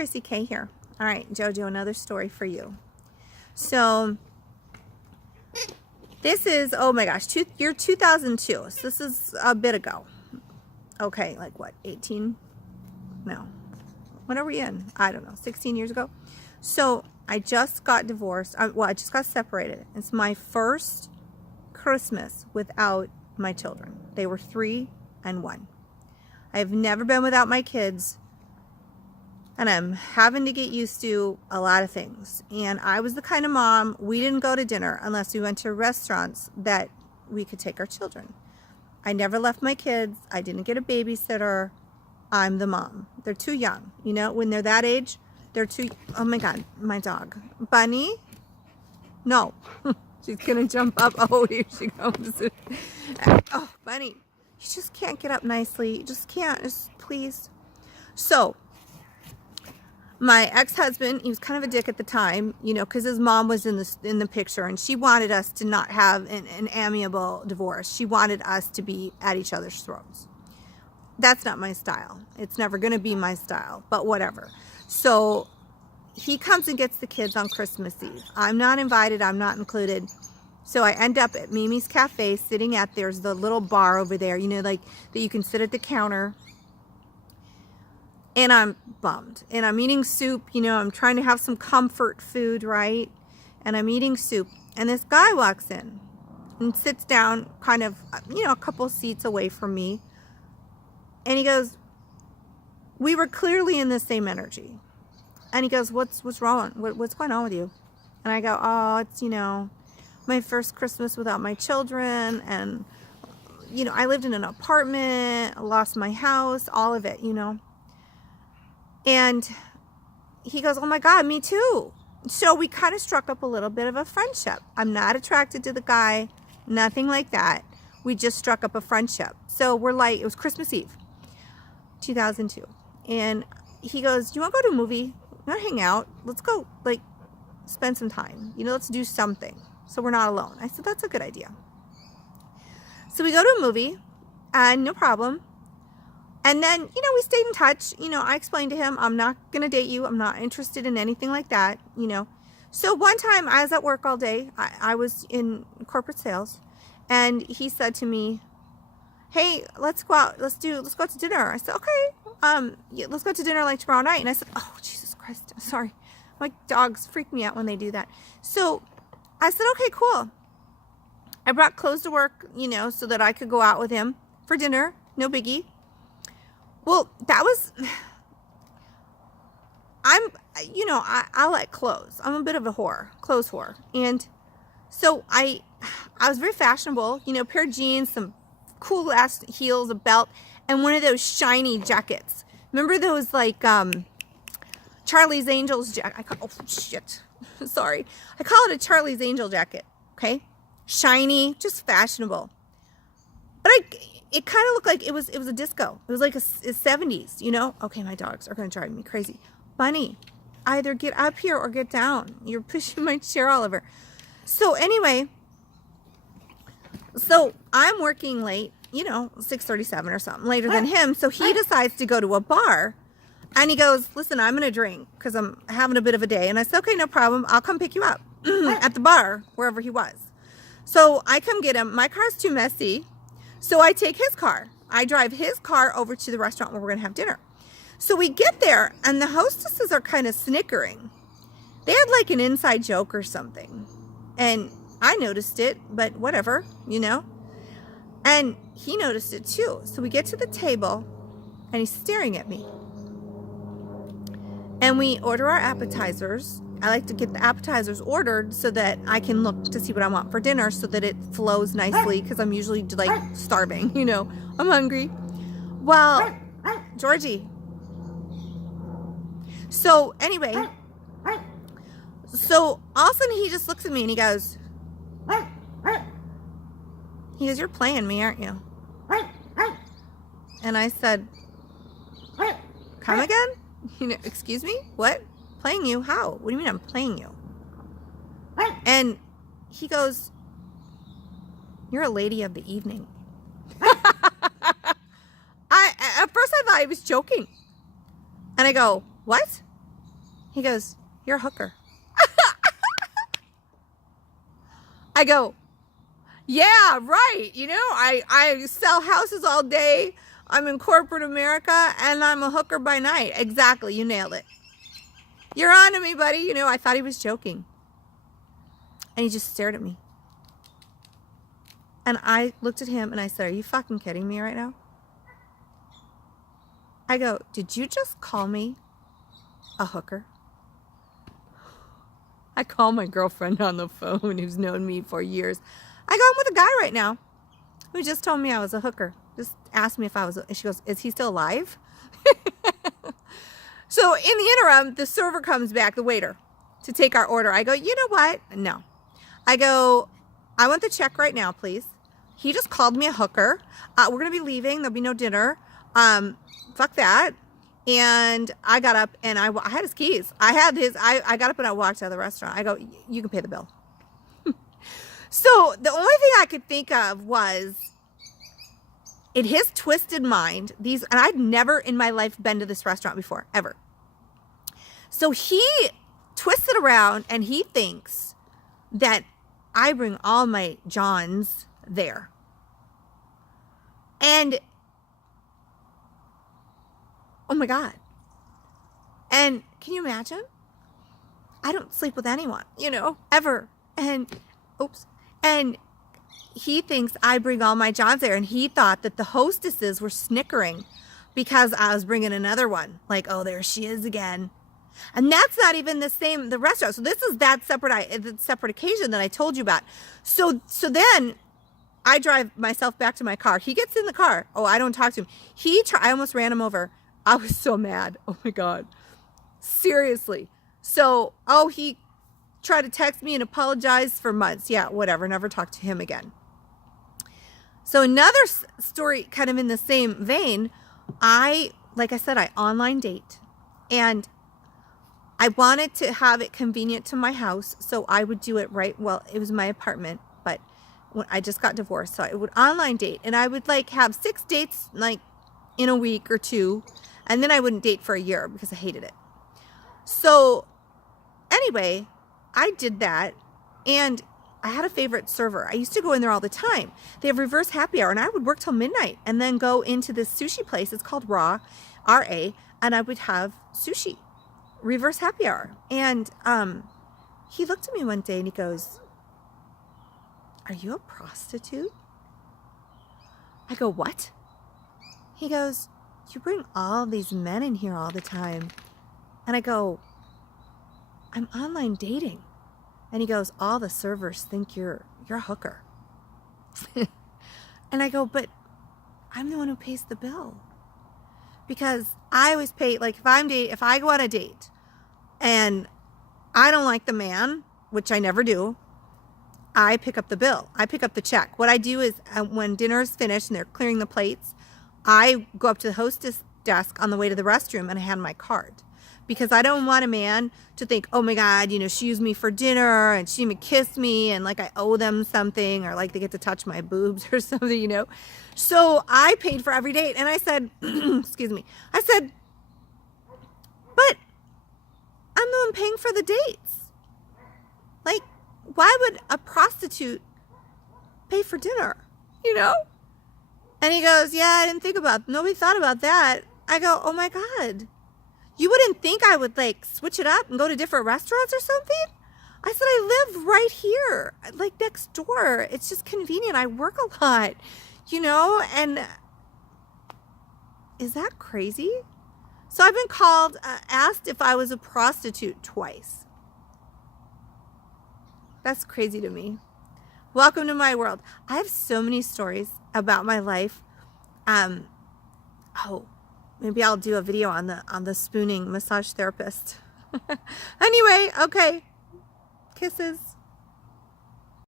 Chrissy K here. All right, Jojo, another story for you. So this is, oh my gosh, year 2002. So this is a bit ago. Okay, like what, 18? No. When are we in? I don't know, 16 years ago. So I just got divorced. Well, I just got separated. It's my first Christmas without my children. They were 3 and 1. I've never been without my kids. And I'm having to get used to a lot of things. And I was the kind of mom, we didn't go to dinner unless we went to restaurants that we could take our children. I never left my kids. I didn't get a babysitter. I'm the mom. They're too young. You know, when they're that age, they're too, oh my God, my dog. Bunny? No. She's going to jump up. Oh, here she comes. Oh, Bunny. You just can't get up nicely. You just can't. Just please. So, my ex-husband, he was kind of a dick at the time, you know, because his mom was in the picture, and she wanted us to not have an amiable divorce. She wanted us to be at each other's throats. That's not my style. It's never going to be my style, but whatever. So he comes and gets the kids on Christmas Eve. I'm not invited. I'm not included. So I end up at Mimi's Cafe sitting at, there's the little bar over there, you know, like that you can sit at the counter. And I'm bummed. And I'm eating soup. You know, I'm trying to have some comfort food, right? And I'm eating soup. And this guy walks in and sits down kind of, you know, a couple seats away from me. And he goes, we were clearly in the same energy. And he goes, what's wrong? What's going on with you? And I go, oh, it's, you know, my first Christmas without my children. And, you know, I lived in an apartment. I lost my house, all of it, you know. And he goes, oh my God, me too. So we kind of struck up a little bit of a friendship. I'm not attracted to the guy, nothing like that. We just struck up a friendship. So we're like, it was Christmas Eve, 2002. And he goes, do you want to go to a movie? You want to hang out? Let's go, like, spend some time. You know, let's do something so we're not alone. I said, that's a good idea. So we go to a movie, and no problem. And then, you know, we stayed in touch. You know, I explained to him, I'm not going to date you. I'm not interested in anything like that, you know. So one time I was at work all day. I was in corporate sales. And he said to me, hey, let's go out. Let's go out to dinner. I said, okay. Yeah, let's go to dinner like tomorrow night. And I said, oh, Jesus Christ. Sorry. My dogs freak me out when they do that. So I said, okay, cool. I brought clothes to work, you know, so that I could go out with him for dinner. No biggie. Well, that was, you know, I like clothes. I'm a bit of a whore, clothes whore. And so I was very fashionable, you know, pair of jeans, some cool ass heels, a belt, and one of those shiny jackets. Remember those like Charlie's Angels jacket? Oh, shit. Sorry. I call it a Charlie's Angel jacket, okay? Shiny, just fashionable. But it kind of looked like it was a disco. It was like a 70s, you know? Okay, my dogs are going to drive me crazy. Bunny, either get up here or get down. You're pushing my chair all over. So anyway, so I'm working late, you know, 6:37 or something, later than him. So he decides to go to a bar. And he goes, listen, I'm going to drink because I'm having a bit of a day. And I said, okay, no problem. I'll come pick you up at the bar, wherever he was. So I come get him. My car's too messy. So I take his car. I drive his car over to the restaurant where we're going to have dinner. So we get there, and the hostesses are kind of snickering. They had like an inside joke or something. And I noticed it, but whatever, you know. And he noticed it too. So we get to the table, and he's staring at me. And we order our appetizers. I like to get the appetizers ordered so that I can look to see what I want for dinner so that it flows nicely, because I'm usually like starving, you know. I'm hungry. Well, Georgie. So anyway, so all of a sudden he just looks at me and he goes, you're playing me, aren't you? And I said, come again? You know, excuse me? What? Playing you? How? What do you mean I'm playing you? And he goes, you're a lady of the evening. At first I thought he was joking. And I go, what? He goes, "You're a hooker." I go, "Yeah, right. You know, I sell houses all day. I'm in corporate America, and I'm a hooker by night." Exactly. You nailed it. You're on to me, buddy. You know, I thought he was joking. And he just stared at me. And I looked at him and I said, "Are you fucking kidding me right now?" I go, "Did you just call me a hooker?" I call my girlfriend on the phone who's known me for years. I go, "I'm with a guy right now who just told me I was a hooker. Just asked me if I was," and she goes, "Is he still alive?" So in the interim, the server comes back, the waiter, to take our order. I go, "You know what? No." I go, "I want the check right now, please. He just called me a hooker. We're going to be leaving. There'll be no dinner. Fuck that." And I got up and I had his keys. I got up and I walked out of the restaurant. I go, "You can pay the bill." So the only thing I could think of was, in his twisted mind, and I'd never in my life been to this restaurant before, ever. So he twisted around and he thinks that I bring all my Johns there. And, oh my God. And can you imagine? I don't sleep with anyone, you know, ever. And, and he thinks I bring all my Johns there. And he thought that the hostesses were snickering because I was bringing another one. Like, "Oh, there she is again." And that's not even the restaurant. So this is that separate occasion that I told you about. So then I drive myself back to my car. He gets in the car. Oh, I don't talk to him. I almost ran him over. I was so mad. Oh my God. Seriously. So, he tried to text me and apologize for months. Yeah, whatever. Never talked to him again. So another story kind of in the same vein, like I said, I online date. And I wanted to have it convenient to my house, so I would do it right. Well, it was my apartment, but when I just got divorced, so I would online date. And I would have 6 dates in a week or 2. And then I wouldn't date for a year because I hated it. So anyway, I did that. And I had a favorite server. I used to go in there all the time. They have reverse happy hour, and I would work till midnight and then go into this sushi place. It's called Raw, R-A, and I would have sushi, reverse happy hour. And he looked at me one day and he goes, "Are you a prostitute?" I go, "What?" He goes, "You bring all these men in here all the time." And I go, "I'm online dating." And he goes, "All the servers think you're a hooker." And I go, "But I'm the one who pays the bill." Because I always pay, if I go on a date and I don't like the man, which I never do, I pick up the bill. I pick up the check. What I do is when dinner is finished and they're clearing the plates, I go up to the hostess desk on the way to the restroom and I hand my card. Because I don't want a man to think, "Oh my God, she used me for dinner and she even kissed me and I owe them something, or they get to touch my boobs or something, So I paid for every date. And I said, excuse me, I said, "But I'm the one paying for the dates. Why would a prostitute pay for dinner, And he goes, "Yeah, nobody thought about that." I go, "Oh my God. You wouldn't think I would switch it up and go to different restaurants or something?" I said, "I live right here, next door. It's just convenient. I work a lot, and is that crazy?" So I've been asked if I was a prostitute twice. That's crazy to me. Welcome to my world. I have so many stories about my life. Maybe I'll do a video on the spooning massage therapist. Anyway, okay. Kisses.